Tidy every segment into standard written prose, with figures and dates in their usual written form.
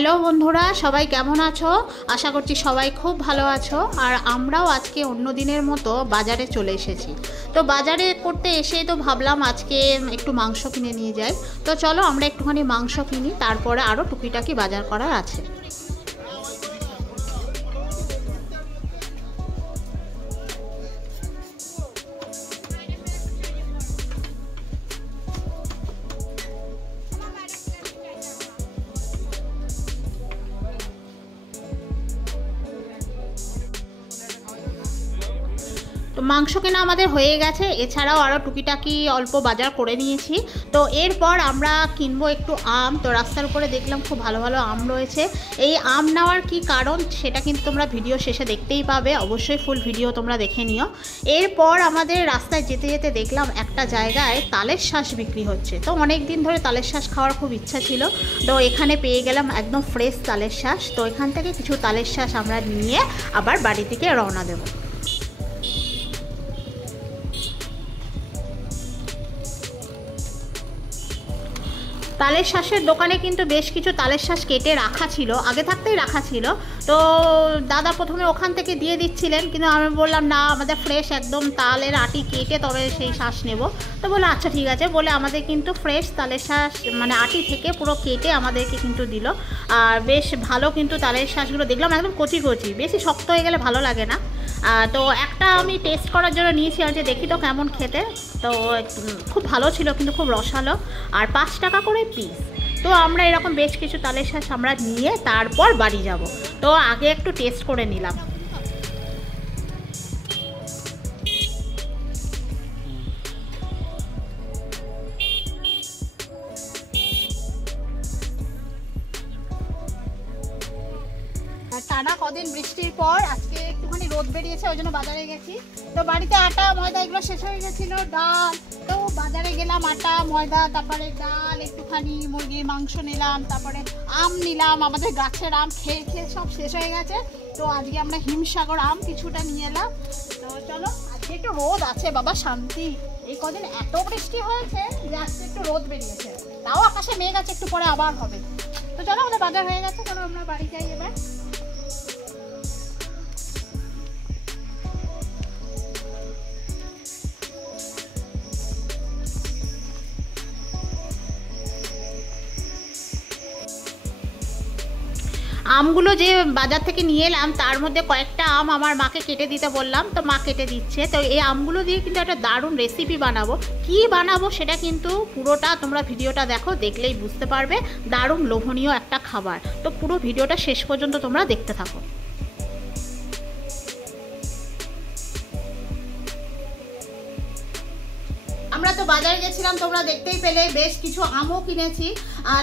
Hello বন্ধুরা, সবাই কেমন আছো? আশা করছি সবাই খুব ভালো আছো। আর আমরাও আজকে অন্য দিনের মতো বাজারে চলে এসেছি। তো বাজারে করতে এসেই তো ভাবলাম আজকে একটু মাংস কিনে নিয়ে যাই। তো চলো আমরা একটুখানি মাংস কিনি, তারপরে আরও টুকিটাকি বাজার করার আছে। তো মাংস কেনা আমাদের হয়ে গেছে, এছাড়াও আরও টুকিটাকি অল্প বাজার করে নিয়েছি। তো এরপর আমরা কিনবো একটু আম। তো রাস্তার উপরে দেখলাম খুব ভালো ভালো আম রয়েছে। এই আম নেওয়ার কি কারণ সেটা কিন্তু তোমরা ভিডিও শেষে দেখতেই পাবে, অবশ্যই ফুল ভিডিও তোমরা দেখে নিও। এরপর আমাদের রাস্তায় যেতে যেতে দেখলাম একটা জায়গায় তালের শাঁস বিক্রি হচ্ছে। তো অনেক দিন ধরে তালের শাঁস খাওয়ার খুব ইচ্ছা ছিল, তো এখানে পেয়ে গেলাম একদম ফ্রেশ তালের শাঁস। তো এখান থেকে কিছু তালের শাঁস আমরা নিয়ে আবার বাড়ি থেকে রওনা দেবো। তালের শাঁসের দোকানে কিন্তু বেশ কিছু তালের শাঁস কেটে রাখা ছিল, আগে থাকতেই রাখা ছিল। তো দাদা প্রথমে ওখান থেকে দিয়ে দিচ্ছিলেন, কিন্তু আমি বললাম না, আমাদের ফ্রেশ একদম তালের আটি কেটে তবে সেই শাঁস নেব। তো বলে আচ্ছা ঠিক আছে, বলে আমাদের কিন্তু ফ্রেশ তালের শাঁস মানে আটি থেকে পুরো কেটে আমাদেরকে কিন্তু দিল। আর বেশ ভালো কিন্তু তালের শাঁসগুলো দেখলাম একদম কচি কচি, বেশি শক্ত হয়ে গেলে ভালো লাগে না। তো একটা আমি টেস্ট করার জন্য নিয়েছি, আর যে দেখি তো কেমন খেতে। তো খুব ভালো ছিল, কিন্তু খুব রসালো, আর 5 টাকা করে পিস। তো আমরা এরকম বেশ কিছু তালের শাঁস আমরা নিয়ে তারপর বাড়ি যাব। তো আগে একটু টেস্ট করে নিলাম। টানা কদিন বৃষ্টির পর আজকে একটুখানি রোদ বেরিয়েছে, ওই জন্য বাজারে গেছি। তো বাড়িতে আটা ময়দা এগুলো শেষ হয়ে গেছিলো, ডাল। তো বাজারে গেলাম, আটা ময়দা, তারপরে ডাল, একটুখানি মুরগির মাংস নিলাম, তারপরে আম নিলাম। আমাদের গাছের আম খেয়ে খেয়ে সব শেষ হয়ে গেছে। তো আজকে আমরা হিমসাগর আম কিছুটা নিয়ে এলাম। তো চলো, আজকে একটু রোদ আছে বাবা, শান্তি। এই কদিন এত বৃষ্টি হয়েছে যে আজকে একটু রোদ বেরিয়েছে, তাও আকাশে মেঘ আছে, একটু পরে আবার হবে। তো চলো, আমাদের বাজার হয়ে গেছে, চলো আমরা বাড়ি যাই এবার। আমগুলো যে বাজার থেকে নিয়ে এলাম তার মধ্যে কয়েকটা আম আমার মাকে কেটে দিতে বললাম, তো মা কেটে দিচ্ছে। তো এই আমগুলো দিয়ে কিন্তু একটা দারুণ রেসিপি বানাবো। কি বানাবো সেটা কিন্তু পুরোটা তোমরা ভিডিওটা দেখো, দেখলেই বুঝতে পারবে। দারুণ লোভনীয় একটা খাবার। তো পুরো ভিডিওটা শেষ পর্যন্ত তোমরা দেখতে থাকো। আমরা তো বাজারে গেছিলাম, তোমরা দেখতেই পেলে, বেশ কিছু আমও কিনেছি।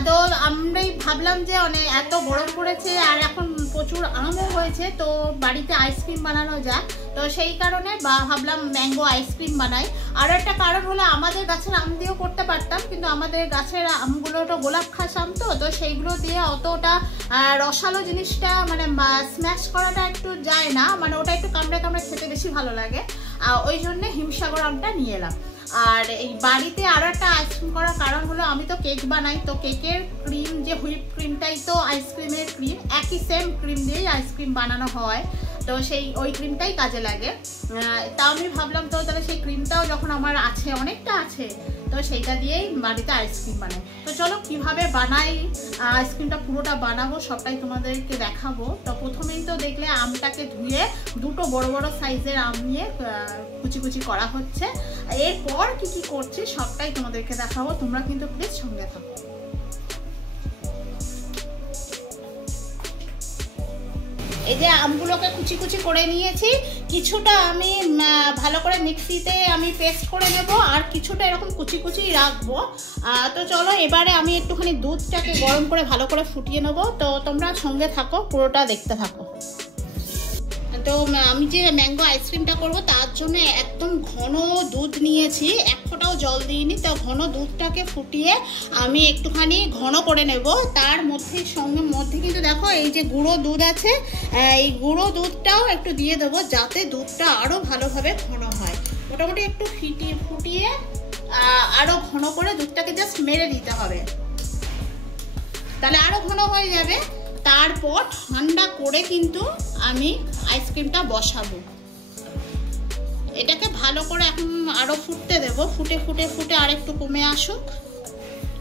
তো আমরাই ভাবলাম যে এত গরম পড়েছে আর এখন প্রচুর আমও হয়েছে, তো বাড়িতে আইসক্রিম বানানো যায়। তো সেই কারণে ভাবলাম ম্যাঙ্গো আইসক্রিম বানাই। আর একটা কারণ হলো, আমাদের গাছের আম দিয়েও করতে পারতাম, কিন্তু আমাদের গাছের আমগুলো তো গোলাপ খাস আম, তো সেইগুলো দিয়ে অতটা রসালো জিনিসটা স্ম্যাশ করাটা একটু যায় না, ওটা একটু কামড়ে কামড়ে খেতে বেশি ভালো লাগে। ওই জন্যে হিমসাগর আমটা নিয়ে এলাম। আর এই বাড়িতে আরও একটা আইসক্রিম করার কারণ হলো, আমি তো কেক বানাই, তো কেকের ক্রিম যে হুইপ ক্রিমটাই তো আইসক্রিমের ক্রিম, একই সেম ক্রিম দিয়েই আইসক্রিম বানানো হয়। তো ওই ক্রিমটাই কাজে লাগে। তাও আমি ভাবলাম তো তাহলে সেই ক্রিমটাও যখন আমার আছে, অনেকটা আছে, তো সেইটা দিয়েই বাড়িতে আইসক্রিম বানাই। তো চলো কিভাবে বানাই আইসক্রিমটা পুরোটা বানাবো, সবটাই তোমাদেরকে দেখাবো। তো প্রথমেই তো দেখলে আমটাকে ধুয়ে দুটো বড় বড় সাইজের আম নিয়ে কুচি কুচি করা হচ্ছে। এরপর কি কি করছি সবটাই তোমাদেরকে দেখাবো, তোমরা কিন্তু প্লিজ সঙ্গে থাকো। এই যে আমগুলোকে কুচি কুচি করে নিয়েছি, কিছুটা আমি ভালো করে মিক্সিতে আমি পেস্ট করে নেব, আর কিছুটা এরকম কুচি কুচি রাখবো। তো চলো এবারে আমি একটুখানি দুধটাকে গরম করে ভালো করে ফুটিয়ে নেবো। তো তোমরা সঙ্গে থাকো, পুরোটা দেখতে থাকো। তো আমি যে ম্যাঙ্গো আইসক্রিমটা করব তার জন্য একদম ঘন দুধ নিয়েছি, এক ফোঁটাও জল দিইনি। তো ঘন দুধটাকে ফুটিয়ে আমি একটুখানি ঘন করে নেব। তার মধ্যে কিন্তু দেখো এই যে গুঁড়ো দুধ আছে, এই গুঁড়ো দুধটাও একটু দিয়ে দেবো, যাতে দুধটা আরও ভালোভাবে ঘন হয়। মোটামুটি একটু ফুটিয়ে আরও ঘন করে দুধটাকে জাস্ট মেরে দিতে হবে, তাহলে আরও ঘন হয়ে যাবে। তারপর ঠান্ডা করে কিন্তু আমি আইসক্রিমটা বসাবো। এটাকে ভালো করে এখন আরও ফুটতে দেবো, ফুটে ফুটে ফুটে আর একটু কমে আসুক,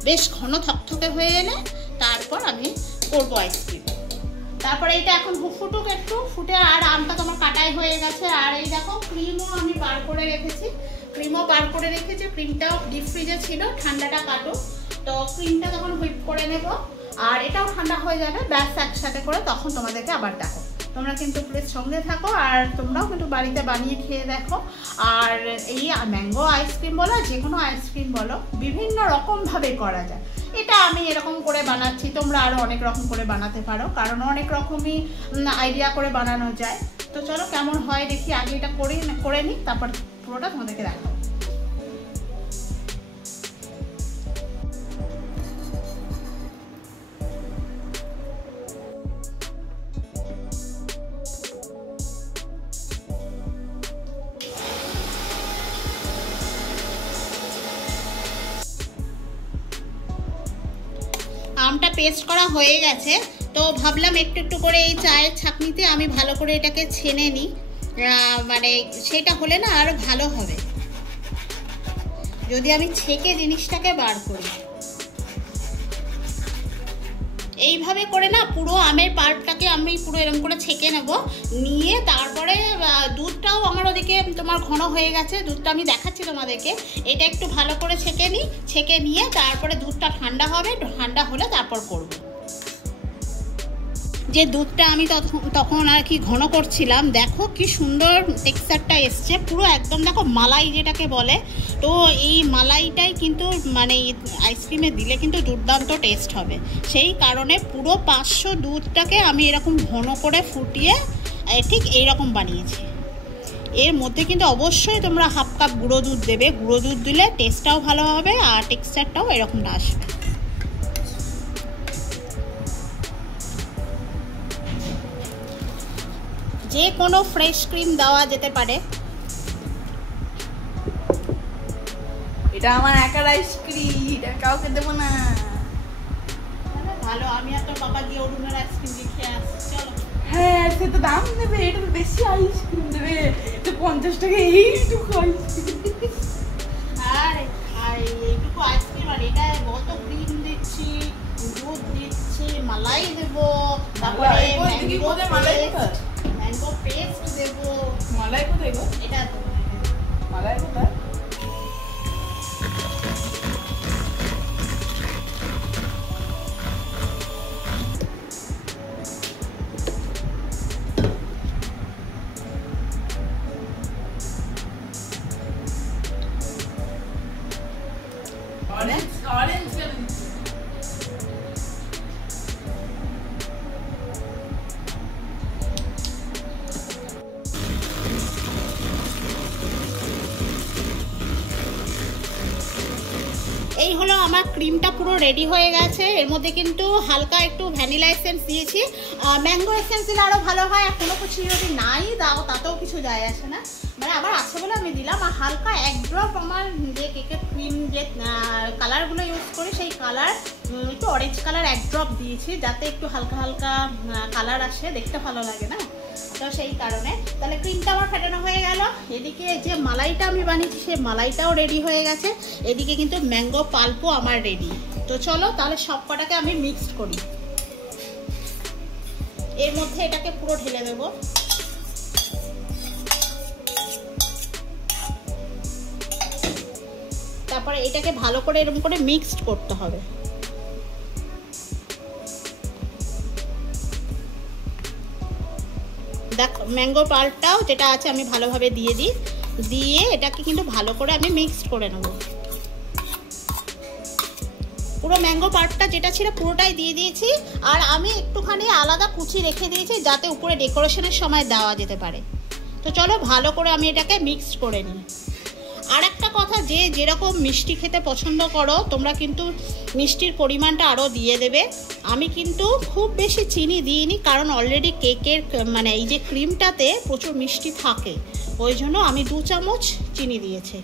বেশ ঘন থকথকে হয়ে এলে তারপর আমি করবো আইসক্রিম। তারপরে এটা এখন ফুটুক একটু, ফুটে আর আমটা তোমার কাটাই হয়ে গেছে। আর এই দেখো ক্রিমও আমি বার করে রেখেছি, ক্রিমটাও ডিপ ফ্রিজে ছিল, ঠান্ডাটা কাটুক। তো ক্রিমটা তখন হুইপ করে নেব, আর এটাও ঠান্ডা হয়ে যাবে, ব্যাস একসাথে করে তখন তোমাদেরকে আবার দেখো। তোমরা কিন্তু প্লিজ সঙ্গে থাকো, আর তোমরাও কিন্তু বাড়িতে বানিয়ে খেয়ে দেখো। আর এই ম্যাঙ্গো আইসক্রিম বলো, যে কোনো আইসক্রিম বলো, বিভিন্ন রকমভাবে করা যায়। এটা আমি এরকম করে বানাচ্ছি, তোমরা আরও অনেক রকম করে বানাতে পারো, কারণ অনেক রকমই আইডিয়া করে বানানো যায়। তো চলো কেমন হয় দেখি, আগে এটা করে নিই, তারপর পুরোটা তোমাদেরকে দেখাবো। আমটা পেস্ট করা হয়ে গেছে, তো ভাবলাম একটু একটু করে এই চায়ের ছাঁকনিতে আমি ভালো করে এটাকে ছেনে নিই, মানে সেটা হলে না আরো ভালো হবে যদি আমি ছেঁকে জিনিসটাকে বার করি। এইভাবে করে না পুরো আমের পাল্পটাকে আমি পুরো এরকম করে ছেঁকে নেব, নিয়ে তারপরে দুধটাও আমার ওদিকে তোমার ঘন হয়ে গেছে, দুধটা আমি দেখাচ্ছি তোমাদেরকে। এটা একটু ভালো করে ছেঁকে নিই, ছেঁকে নিয়ে তারপরে দুধটা ঠান্ডা হবে, ঠান্ডা হলে তারপর করব। যে দুধটা আমি তখন আর কি ঘন করছিলাম, দেখো কি সুন্দর টেক্সচারটা এসছে, পুরো একদম দেখো মালাই যেটাকে বলে। তো এই মালাইটাই কিন্তু মানে আইসক্রিমে দিলে কিন্তু দুর্দান্ত টেস্ট হবে, সেই কারণে পুরো 500 দুধটাকে আমি এরকম ঘন করে ফুটিয়ে ঠিক এইরকম বানিয়েছি। এর মধ্যে কিন্তু অবশ্যই তোমরা হাফ কাপ গুঁড়ো দুধ দেবে, গুঁড়ো দুধ দিলে টেস্টটাও ভালো হবে আর টেক্সচারটাও এরকমটা আসবে। যে কোনো ফ্রেশ ক্রিম দেওয়া যেতে পারে। এটা আমার একার আইসক্রিম, এটা কাউকে দেবো না। ভালো, আমি আর তোর বাবা গিয়ে অরুণের আইসক্রিম দিয়ে খেয়ে আসছি। চলো। হ্যাঁ, সে তো দাম দেবে, এটা তো বেশি আইসক্রিম দেবে, তো 50 টাকা এইটুকু আইসক্রিম। আর এইটুকু আইসক্রিম, আর এটা কত ক্রিম দিচ্ছি, দুধ দিচ্ছি, মালাই দেবো, তারপরে ম্যাঙ্গো পেস্ট দেবো। মালাই কোথায় গো? এটা মালাই কোথায়? অরেঞ্জ কেন দিচ্ছি? এই হলো আমার ক্রিমটা পুরো রেডি হয়ে গেছে। এর মধ্যে কিন্তু হালকা একটু ভ্যানিলা এসেন্স দিয়েছি, ম্যাঙ্গো এসেন্স দিলে আরও ভালো হয়। আর কোনো কিছু যদি নাই দাও তাতেও কিছু যায় আসে না, মানে আমার আছে বলে আমি দিলাম। আর হালকা এক ড্রপ আমার যে কেকের ক্রিম যে কালারগুলো ইউজ করি সেই কালার, একটু অরেঞ্জ কালার এক ড্রপ দিয়েছি, যাতে একটু হালকা হালকা কালার আসে, দেখতে ভালো লাগে না, তো সেই কারণে। তাহলে ক্রিমটা আমার ফেটানো হয়ে গেল। এদিকে যে মালাইটা আমি বানিয়েছি সেই মালাইটাও রেডি হয়ে গেছে, এদিকে কিন্তু ম্যাঙ্গো পাল্পও আমার রেডি। তো চলো তাহলে সব কটাকে আমি মিক্সড করি। এর মধ্যে এটাকে পুরো ঢেলে দেবো। তারপরে এটাকে ভালো করে এরকম করে মিক্সড করতে হবে। দেখো ম্যাঙ্গো পাল্পটাও যেটা আছে আমি ভালোভাবে দিয়ে এটাকে কিন্তু ভালো করে আমি মিক্সড করে নেব। পুরো ম্যাঙ্গো পাল্পটা যেটা ছিল পুরোটাই দিয়ে দিয়েছি, আর আমি একটুখানি আলাদা কুচি রেখে দিয়েছি যাতে উপরে ডেকোরেশনের সময় দেওয়া যেতে পারে। তো চলো ভালো করে আমি এটাকে মিক্সড করে নিই। আর একটা কথা, যে যেরকম মিষ্টি খেতে পছন্দ করো তোমরা কিন্তু মিষ্টির পরিমাণটা আরও দিয়ে দেবে। আমি কিন্তু খুব বেশি চিনি দিইনি, কারণ অলরেডি কেকের মানে এই যে ক্রিমটাতে প্রচুর মিষ্টি থাকে, ওই জন্য আমি 2 চামচ চিনি দিয়েছি।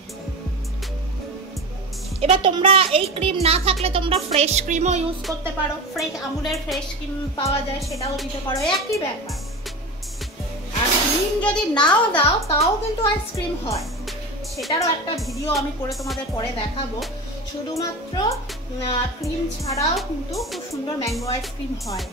এবার তোমরা এই ক্রিম না থাকলে তোমরা ফ্রেশ ক্রিমও ইউজ করতে পারো, ফ্রেশ আমুলের ফ্রেশ ক্রিম পাওয়া যায় সেটাও দিতে পারো, একই ব্যাপার। আর ক্রিম যদি নাও দাও তাও কিন্তু আইসক্রিম হয়, সেটারও একটা ভিডিও আমি করে তোমাদের পরে দেখাবো। শুধুমাত্র ক্রিম ছাড়াও কিন্তু খুব সুন্দর ম্যাঙ্গো আইসক্রিম হয়।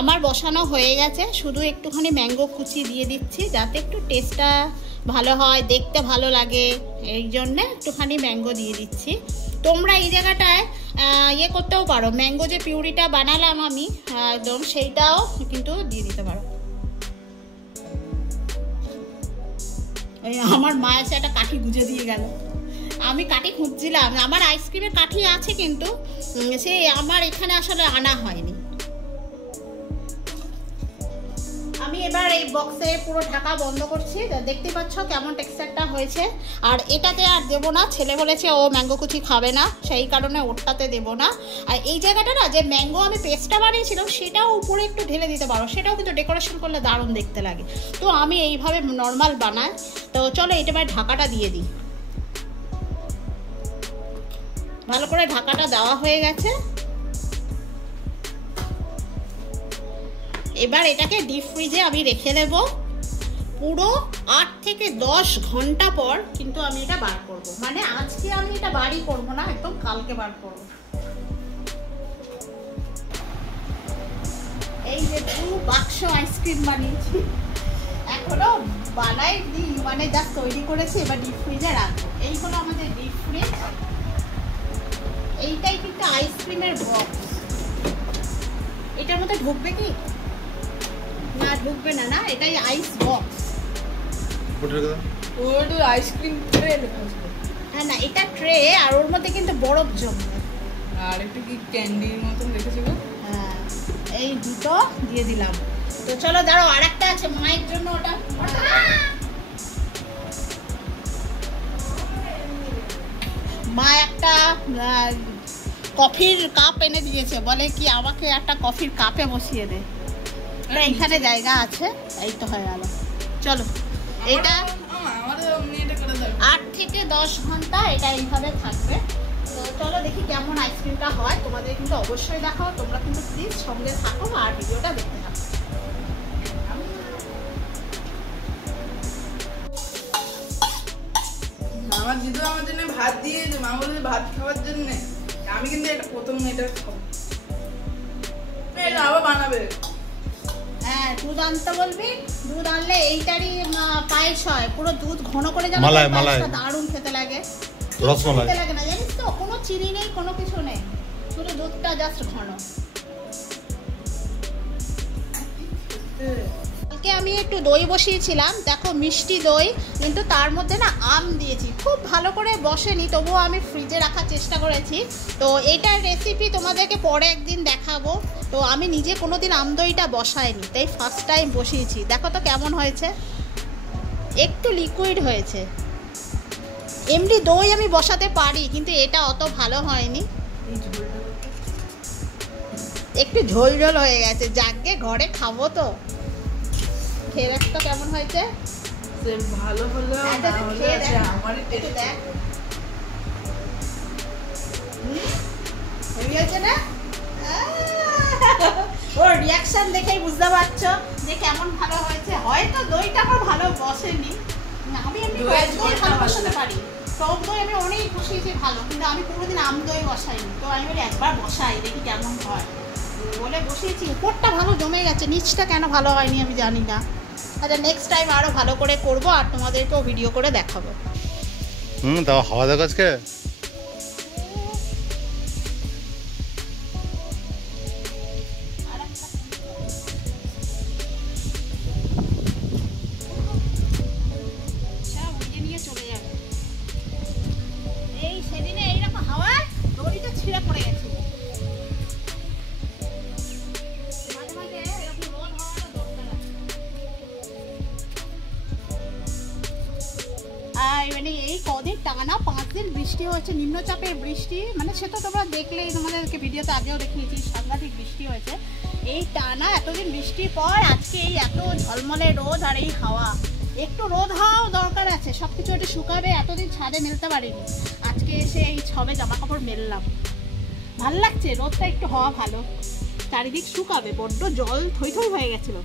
আমার বসানো হয়ে গেছে, শুধু একটুখানি ম্যাঙ্গো কুচি দিয়ে দিচ্ছি যাতে একটু টেস্টটা ভালো হয়, দেখতে ভালো লাগে, এই জন্যে একটুখানি ম্যাঙ্গো দিয়ে দিচ্ছি। তোমরা এই জায়গাটায় ইয়ে করতেও পারো, ম্যাঙ্গো যে পিউরিটা বানালাম আমি একদম সেইটাও কিন্তু দিয়ে দিতে পারো। এই আমার মা এসে একটা কাঠি গুঁজে দিয়ে গেল, আমি কাঠি খুঁজছিলাম, আমার আইসক্রিমের কাঠি আছে কিন্তু সে আমার এখানে আসলে আনা হয়নি। আমি এবার এই বক্সে পুরো ঢাকা বন্ধ করছি, দেখতে পাচ্ছ কেমন টেক্সচারটা হয়েছে। আর এটাতে আর দেবো না, ছেলে বলেছে ও ম্যাঙ্গো কুচি খাবে না, সেই কারণে ওরটাতে দেবো না। আর এই জায়গাটা না যে ম্যাঙ্গো আমি পেস্টটা বানিয়েছিলাম সেটাও উপরে একটু ঢেলে দিতে পারো, সেটাও কিন্তু ডেকোরেশন করলে দারুণ দেখতে লাগে। তো আমি এইভাবে নর্মাল বানাই। তো চলো এটা এবার ঢাকাটা দিয়ে দিই। ভালো করে ঢাকাটা দেওয়া হয়ে গেছে। এবার এটাকে ডিপ ফ্রিজে আমি রেখে দেব, পুরো 8 থেকে 10 ঘন্টা পর কিন্তু আমি এটা বার করব। মানে আজকে আমি এটা বারই করব না, একদম কালকে বার করব। এই যে 2 বাক্স আইসক্রিম বানিয়েছি, এখনো বানাইনি, মানে যা তৈরি করেছি, এবার ডিপ ফ্রিজে রাখবো। এই হলো আমাদের ডিপ ফ্রিজ। এইটাই কিন্তু আইসক্রিমের বক্স। এটার মধ্যে ঢুকবে কি না? ঢুকবে না, না এটাই আইস বক্স। ওটা আইসক্রিম ট্রে লেখা আছে। হ্যাঁ না, এটা ট্রে, আর ওর মধ্যে কিন্তু বরফ জমবে। আর একটু কি ক্যান্ডির মতন রেখেছিল। হ্যাঁ, এই দুটো দিয়ে দিলাম। তো চলো দাঁড়াও, আরেকটা আছে মায়ের জন্য, ওটা মা একটা কফির কাপ এনে দিয়েছে, বলে কি আমাকে একটা কফির কাপে বসিয়ে দে। এখানে জায়গা আছে, এই তো হয়ে গেল। চলো এটা 8 থেকে 10 ঘন্টা এটা এইভাবে থাকবে। তো চলো দেখি কেমন আইসক্রিমটা হয়, তোমাদের কিন্তু অবশ্যই দেখাও। তোমরা কিন্তু প্লিজ সঙ্গে থাকো আর ভিডিওটা দেখতে থাকো। আমার দিদু আমার জন্য ভাত দিয়েছে, মা বলে ভাত খাওয়ার জন্য। আমি কিন্তু এটা প্রথম এটা খাবো, এটা আবার বানাবে। হ্যাঁ, দুধ আনতে বলবি, দুধ আনলে এইটারই পায়েস হয়, পুরো দুধ ঘন করে যাবে, দারুণ খেতে লাগে। রসমালাই খেতে লাগে না জানিস তো, কোনো চিনি নেই, কোনো কিছু নেই, শুধু দুধটা জাস্ট ঘন। কালকে আমি একটু দই বসিয়েছিলাম, দেখো মিষ্টি দই, কিন্তু তার মধ্যে না আম দিয়েছি, খুব ভালো করে বসেনি, তবুও আমি ফ্রিজে রাখার চেষ্টা করেছি। তো এইটার রেসিপি তোমাদেরকে পরে একদিন দেখাবো। তো আমি নিজে কোনোদিন আম দইটা বসাইনি, তাই ফার্স্ট টাইম বসিয়েছি। দেখো তো কেমন হয়েছে, একটু লিকুইড হয়েছে। এমনি দই আমি বসাতে পারি, কিন্তু এটা অত ভালো হয়নি, একটু ঝোল ঝোল হয়ে গেছে। যাকে ঘরে খাবো তো, খেয়ে দেখ তো কেমন হয়েছে। ভালো হলো, আমারই টেস্ট দেখ। হয়েছে না? ওর রিয়াকশন দেখেই বুঝতে পারছো যে কেমন ভালো হয়েছে। হয়তো দইটা আমার ভালো বসেনি, আমি এমনি দই ভালো বসাতে পারি, টক দই আমি অনেক বসিয়েছি ভালো, কিন্তু আমি কোনোদিন আম দই বসাইনি। তো আমি বলি একবার বসাই দেখি কেমন হয় বলে বসিয়েছি। উপরটা ভালো জমে গেছে, নিচটা কেন ভালো হয়নি আমি জানি না। আচ্ছা, নেক্সট টাইম আরো ভালো করে করব আর তোমাদেরকেও ভিডিও করে দেখাবো। তাও হাওয়া দেখা আজকে এই সেদিনে এইরকম মানে এই কদিন টানা 5 দিন বৃষ্টি হয়েছে, নিম্নচাপের বৃষ্টি, মানে সে তো তোমরা দেখলেই, তোমাদেরকে ভিডিওতে আগেও দেখিয়েছি, সাংঘাতিক বৃষ্টি হয়েছে। এই টানা এতদিন বৃষ্টির পর আজকে এই এত ঝলমলে রোদ আর এই হাওয়া। একটু রোদ হওয়াও দরকার আছে, সব কিছু একটু শুকাবে, এতদিন ছাদে মেলতে পারিনি, আজকে এসে এই ছবে জামা কাপড় মেললাম। ভালো লাগছে, রোদটা একটু হওয়া ভালো, চারিদিক শুকাবে, বড্ড জল থই থই হয়ে গেছিল।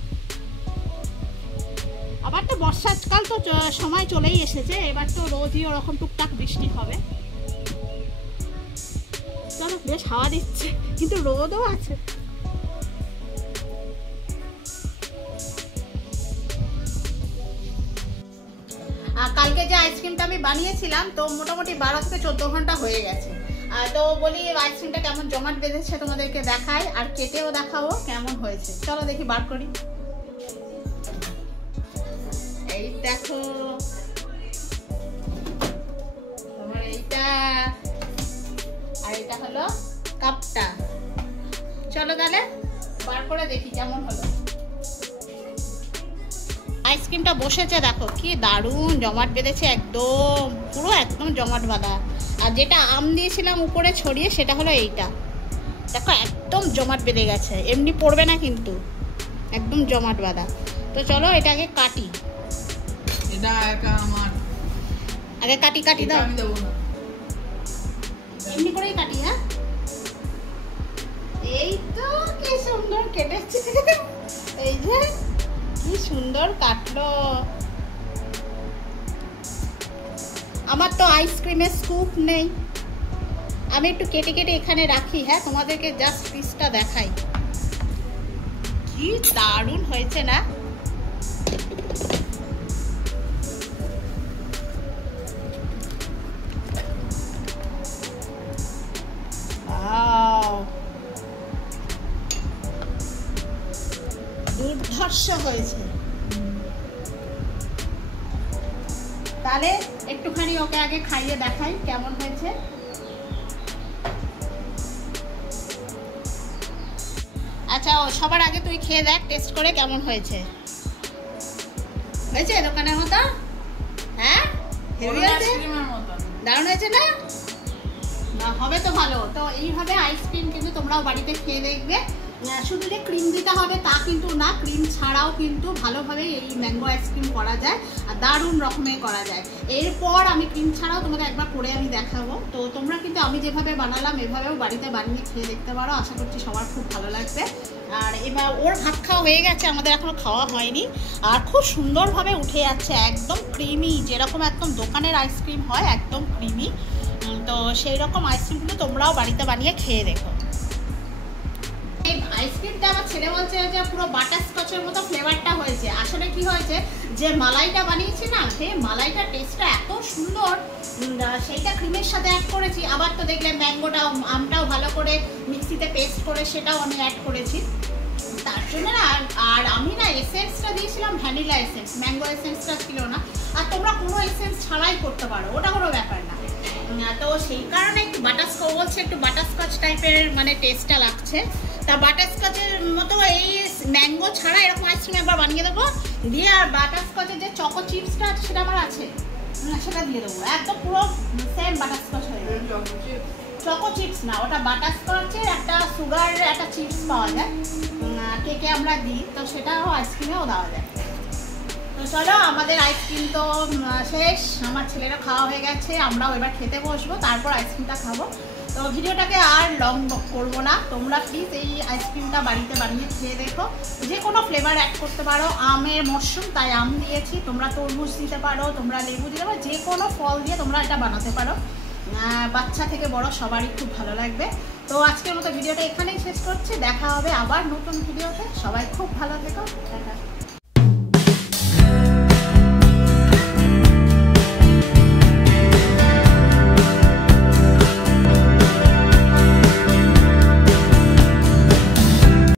আবার তো বর্ষাকাল তো সময় চলেই এসেছে, এবার তো রোজই ওরকম টুকটাক বৃষ্টি হবে। চলো, বেশ হাওয়া দিচ্ছে কিন্তু রোদও আছে। আর কালকে যে আইসক্রিমটা আমি বানিয়েছিলাম, তো মোটামুটি 12 থেকে 14 ঘন্টা হয়ে গেছে। তো বলি আইসক্রিমটা কেমন জমাট বেঁধেছে তোমাদেরকে দেখাই, আর কেটেও দেখাবো কেমন হয়েছে। চলো দেখি, বার করি। এই দেখো তোমার এইটা, আর এটা হলো কাপটা। চলো তাহলে বার করে দেখি কেমন হলো। আইসক্রিমটা বসেছে, দেখো কি দারুণ জমাট বেঁধেছে, একদম পুরো একদম জমাট বাঁধা। আর যেটা আম দিয়েছিলাম উপরে ছড়িয়ে, সেটা হলো এইটা, দেখো একদম জমাট বেঁধে গেছে, এমনি পড়বে না কিন্তু, একদম জমাট বাঁধা। তো চলো এটা আগে কাটি। এটা একা আমার আগে কাটি কাটি দাও, আমি দেবো না, এমনি করেই কাটি। হ্যাঁ, এই তো কি সুন্দর কেটেছে, এই যে কি সুন্দর কাটলো। আমার তো আইসক্রিমের স্কুপ নেই, আমি একটু কেটে কেটে এখানে রাখি। হ্যাঁ, তোমাদেরকে জাস্ট পিসটা দেখাই, কি দারুণ হয়েছে না। দুর্ধর্ষ হয়েছে। তাহলে একটুখানি ওকে আগে খাইয়ে দেখাই কেমন হয়েছে। আচ্ছা, সবার আগে তুই খেয়ে দেখ, টেস্ট করে কেমন হয়েছে। হয়েছে দোকানের মতো? হ্যাঁ, হেভি হয়েছে, দারুণ হয়েছে না? না হবে তো ভালো। তো এইভাবে আইসক্রিম কিন্তু তোমরাও বাড়িতে খেয়ে দেখবে। শুধু যে ক্রিম দিতে হবে তা কিন্তু না, ক্রিম ছাড়াও কিন্তু ভালোভাবে এই ম্যাঙ্গো আইসক্রিম করা যায়, আর দারুণ রকমের করা যায়। এরপর আমি ক্রিম ছাড়াও তোমাদের একবার করে আমি দেখাবো। তো তোমরা কিন্তু আমি যেভাবে বানালাম এভাবেও বাড়িতে বানিয়ে খেয়ে দেখতে পারো, আশা করছি সবার খুব ভালো লাগবে। আর এবার ওর ভাত খাওয়া হয়ে গেছে, আমাদের এখনো খাওয়া হয়নি, আর খুব সুন্দরভাবে উঠে যাচ্ছে, একদম ক্রিমি, যেরকম একদম দোকানের আইসক্রিম হয় একদম ক্রিমি। তো সেই রকম আইসক্রিম কিন্তু তোমরাও বাড়িতে বানিয়ে খেয়ে দেখো। এই আইসক্রিমটা আমার ছেলে বলছে যে পুরো বাটারস্কচের মতো ফ্লেভারটা হয়েছে। আসলে কি হয়েছে, যে মালাইটা বানিয়েছি না, সেই মালাইটার টেস্টটা এত সুন্দর, সেইটা ক্রিমের সাথে অ্যাড করেছি। আবার তো দেখলে ম্যাঙ্গোটাও, আমটাও ভালো করে মিক্সিতে পেস্ট করে সেটাও আমি অ্যাড করেছি। তার জন্য না, আর আমি না এসেন্সটা দিয়েছিলাম ভ্যানিলা এসেন্স, ম্যাঙ্গো এসেন্সটা ছিল না। আর তোমরা কোনো এসেন্স ছাড়াই করতে পারো, ওটা কোনো ব্যাপার না। তো সেই কারণে একটু বাটারস্কচ বলছে, একটু বাটারস্কচ টাইপের মানে টেস্টটা লাগছে। তা বাটারস্কচের মতো এই ম্যাঙ্গো ছাড়া এরকম আইসক্রিম একবার বানিয়ে দেবো, দিয়ে আর বাটারস্কচের যে চকো চিপসটা আছে সেটা আমার আছে, সেটা দিয়ে দেবো, একদম পুরো সেম বাটারস্কচ হয়ে যাবে। চকো চিপস না, ওটা বাটারস্কচের একটা সুগার একটা চিপস পাওয়া যায়, কেকে আমরা দিই, তো সেটাও আইসক্রিমেও দেওয়া যায়। তো চলো, আমাদের আইসক্রিম তো শেষ, আমার ছেলেরা খাওয়া হয়ে গেছে, আমরাও এবার খেতে বসবো, তারপর আইসক্রিমটা খাবো। তো ভিডিওটাকে আর লং করবো না, তোমরা প্লিজ এই আইসক্রিমটা বাড়িতে বানিয়ে খেয়ে দেখো। যে কোনো ফ্লেভার অ্যাড করতে পারো, আমের মরশুম তাই আম দিয়েছি, তোমরা তরমুজ দিতে পারো, তোমরা লেবু দিতে পারো, যে কোনো ফল দিয়ে তোমরা এটা বানাতে পারো, বাচ্চা থেকে বড় সবারই খুব ভালো লাগবে। তো আজকের মতো ভিডিওটা এখানেই শেষ করছি, দেখা হবে আবার নতুন ভিডিওতে। সবাই খুব ভালো থেকো, টাটা।